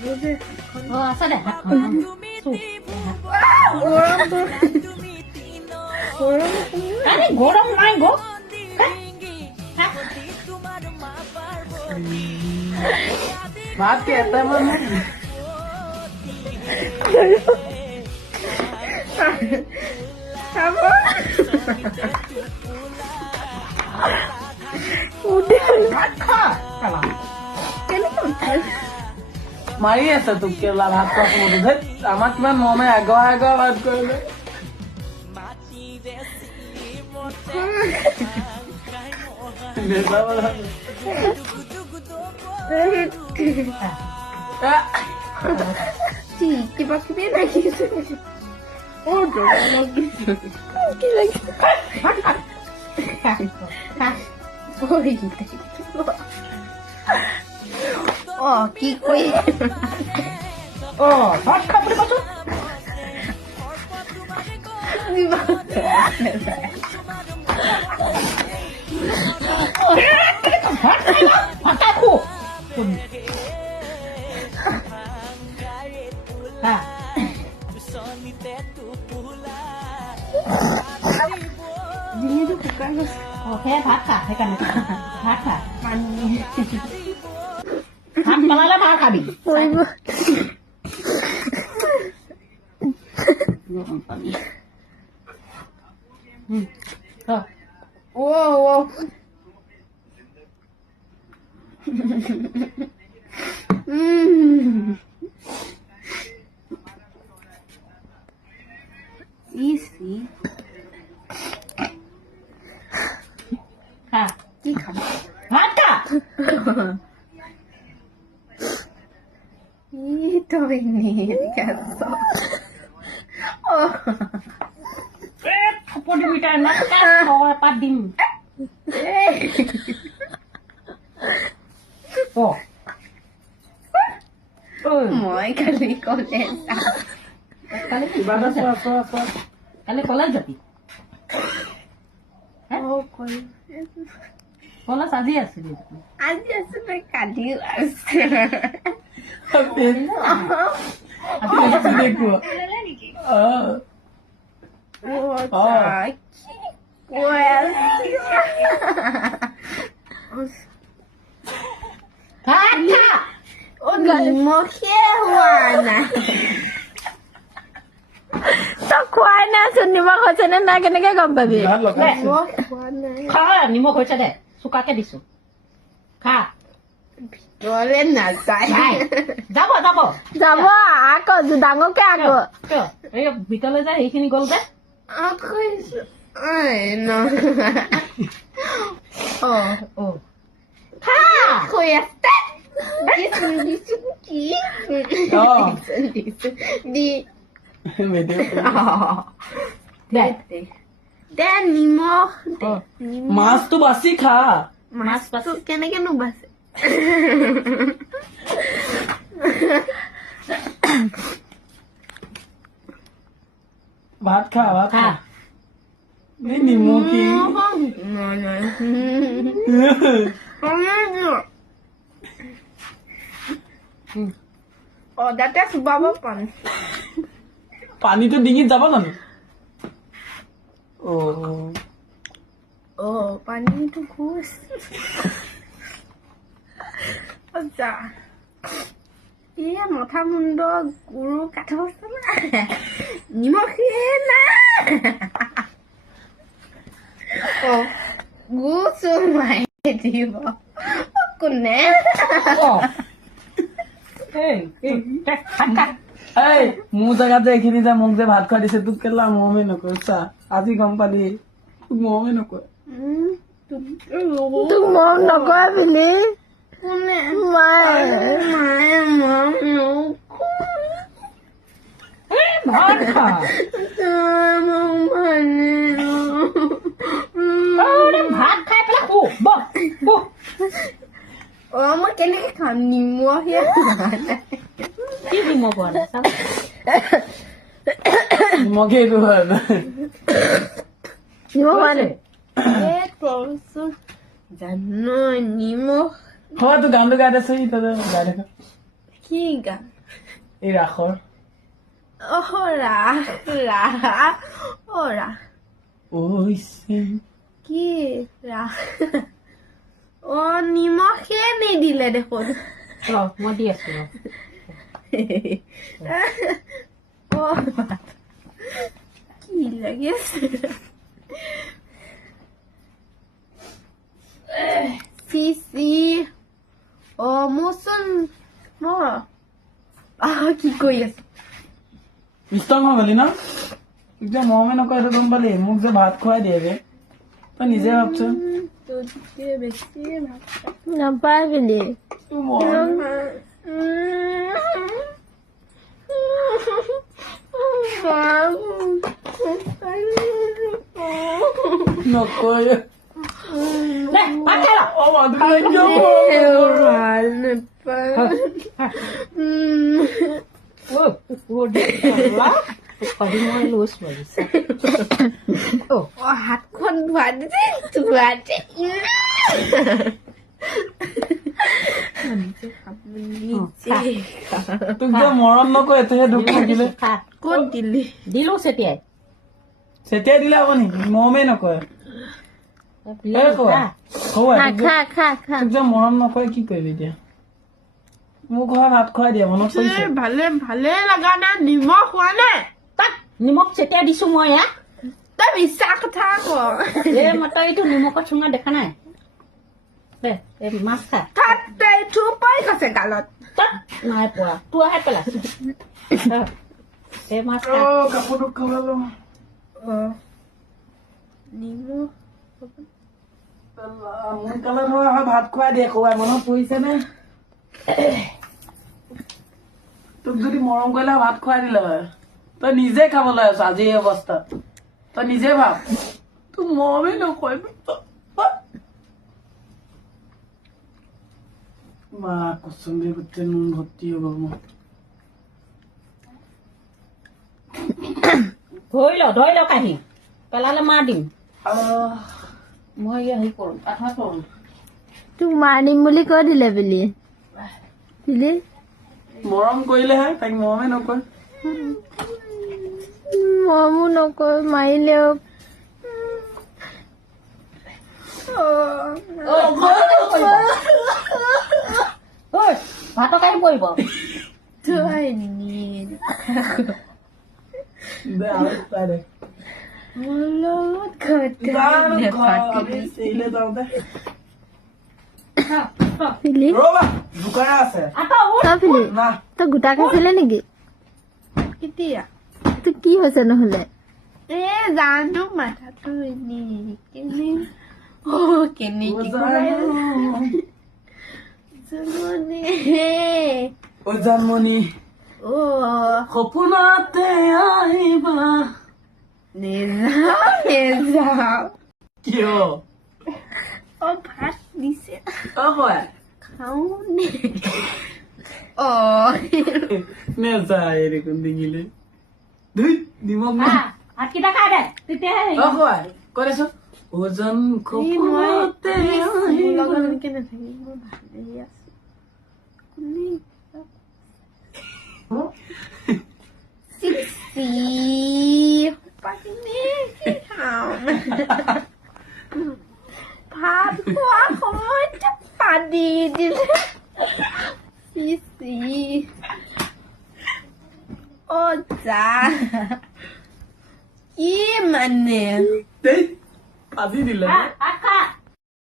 আছে দে গৰম নাই গো ভাত কি এটা মানে ভাত খা কালা মাৰি আছে তোক কেলা ভাত খোৱা সময়ত ধেত আমাক কিমান মৰমে আগৰ ভাত কৰিলে কিবা কিবি লাগিছে কি কৰি ভাত খা বুলি কৈছো ভাত খো ডিঙিটো শুকাই গৈছে সেই ভাত খা সেইকাৰণে ভাত খা ভাত পেলালে ভাত খাবি পৰিব Easy. খা কি খাব ভাত খা তই নিয়ে আছ থপৰ দিবি তাই পাত দিম মই কালি কলেজ কালি কিবা এটা চোৱা কালি কলেজ যাবি কলেজ আজি আছিলি আজি আছো তই কালিও আছে নিমখে হোৱা নাই তই খোৱাই নাইচোন নিমখ হৈছে নে নাই কেনেকে গম পাবি নিমখ হোৱা নাই খা নিমখ হৈছে দে চোকাকে দিছো খা ভিতৰলে নাযায় যাব যাব যাব আকৌ ডাঙৰকে আকৌ কিয় এই ভিতৰলৈ যায় সেইখিনি গ'ল যে হৈ আছে কি দে নিমখ মাছটো বাচি খা মাছটো কেনেকেনো বাচে ভাত খা ভাত খা নিমকি দাঁতে চুবাব পান পানীটো ডিঙিত যাব জানো পানীটো ঘোষ যা এয়া মাথা মুণ্ড গুৰু কাঠ নিমখে না গুচো মাৰি দিব কোনে এই মোৰ জেগাত যে এইখিনি যে মোক যে ভাত খুৱাই দিছে তোক কেলা মৰমে নকয় চা আজি গম পালি তোক মৰমে নকয় তোক মৰম নকৰে বুলি কোনে মায়ে মৰম ভাত খা ভাত খাই পেলাই শু বহ মই কেনেকে খাম নিমখীয়া কি নিমখ হোৱা নাই চাব নিমখে এইটো হয় নিমখ হোৱা নাই জানো নিমখ হয় তোৰ গানটো গাই দেছোন তই গাই দেখ কি গান এই ৰাসৰ অহ ৰাস ৰাস অ ৰাস ঐছে কি ৰাস অ নিমখে নিদিলে দেখোন ৰ মই দি আছো ৰ অ কি লাগি আছে চিচি অ মোচোন মোৰ কি কৰি আছে ইষ্টং হৈ গলি ন এতিয়া মৰমে নকয় এইটো গম পালি মোক যে ভাত খুৱাই দিয়ে যে তই নিজে ভাবচোন তোতকে বেছি ভাত নাপায় বুলি তোৰ মৰম নকয় দে ভাত খাই ৰ অ মাধুৰী ভাল নাপায় ঐ কুকুৰ দি কদি মই লৈছো লাগিছে অ হাতখন ধোৱা দিছে ধোৱাতে তোক যে মৰম নকয় এইটোহে দুখ থাকিলে খা ক'ত দিলি দিলো চেতিয়াই চেতিয়াই দিলে হ'ব নেকি মৰমে নকয় খা খা খা খা তোক যে মৰম নকয় কি কৰিবি এতিয়া মোক ঘৰত ভাত খুৱাই দিয়ে মনত পৰিছে ভালে ভালে লগা নাই নিমখ হোৱা নাই তাক নিমখ চেতিয়াই দিছো মই ইয়াক তই মিছা কথা ক মই তই এইটো নিমখত চুঙা দেখা নাই দে এই মাছ খা তাতে থুপাই গৈছে গালত তাক নাই পোৱা তোৰহে পেলাইছো এই মাছ খা কাপোৰটো খোৱালো নিমখ সোনকালে ধৰা ভাত খুৱাই দিয়ে খুৱাই মনত পৰিছে নে তোক যদি মৰম কৰিলে ভাত খুৱাই দিলে হয় তই নিজে খাবলৈ আছ আজি এই অৱস্থাত তই নিজে ভাব তোক মৰমেই নকয় মা কচম দিয়ে গোটেই নুন ভৰ্তি হৈ গ'ল মোৰ ধৰি ল কাহি পেলালে মাৰ দিম আহ, মই হেৰি কৰোঁ আঠা কৰোঁ তোক মাৰ দিম বুলি কৈ দিলে বুলি দিলি মৰম কৰিলেহে তাইক মৰমে নকয় মৰমো নকয় মাৰিলেও ঐ ভাতৰ কাহি পৰিব তই নি দে আৰু খুৱাই দে মোৰ লগত কথা আমি চিৰিলে যাওঁ দে ফিলি ৰ'বা দোকানে আছে তই ফিলি না তই গোটা খাইছিলে নেকি কেতিয়া তোৰ কি হৈছে নহলে এ জানো মাথাটো এনেই কেনে ঐ জানমণি সপোনতে আহিবা নেযাও কিয় অ ভাত দিছে অ হয় খাও নে অ নেযায় দেখোন ডিঙিলে ধুই নিমখ না ভাতকেইটা খাই দে তেতিয়াহে অ হয় কৈ দেচোন ওজন সপোনতে আহিবা নাথাকিব মই ভালেই আছো কোনে চিক্সি পাকিনে কি খাওঁ ভাত খোৱা সময়ত পানী দিলে চিচি অ যা কি মানে দেই আজি দিলে ভাত খা